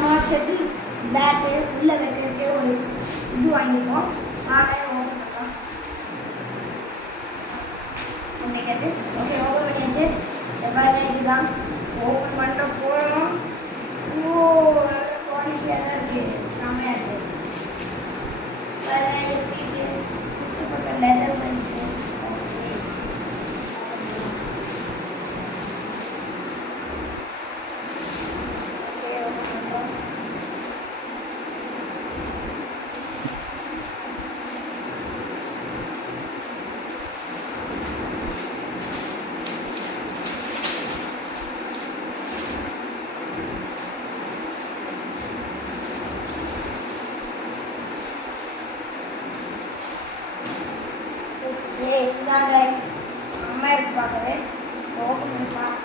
நம்ம shuttle bat உள்ளே வைக்கிறதுக்கே ஒரு இது வாங்கிப்போம். நானே ஓப்பன் பண்ணலாம் கேட்டு. ஓகே, ஓப்பன் பண்ணியாச்சு. எவ்வளோ இதுதான் ஓப்பன் பண்ணுற போகிறோம். ஓ, நல்ல குவாலிட்டியாக தான் இருக்குது, செம்மையாக இருக்குது. வேறு எப்படி சுற்றுப்பட்ட லெதர் வந்து இதுதான் அம்மா இருக்கு பார்க்கவே ஓப்பன் பண்ணி பார்க்க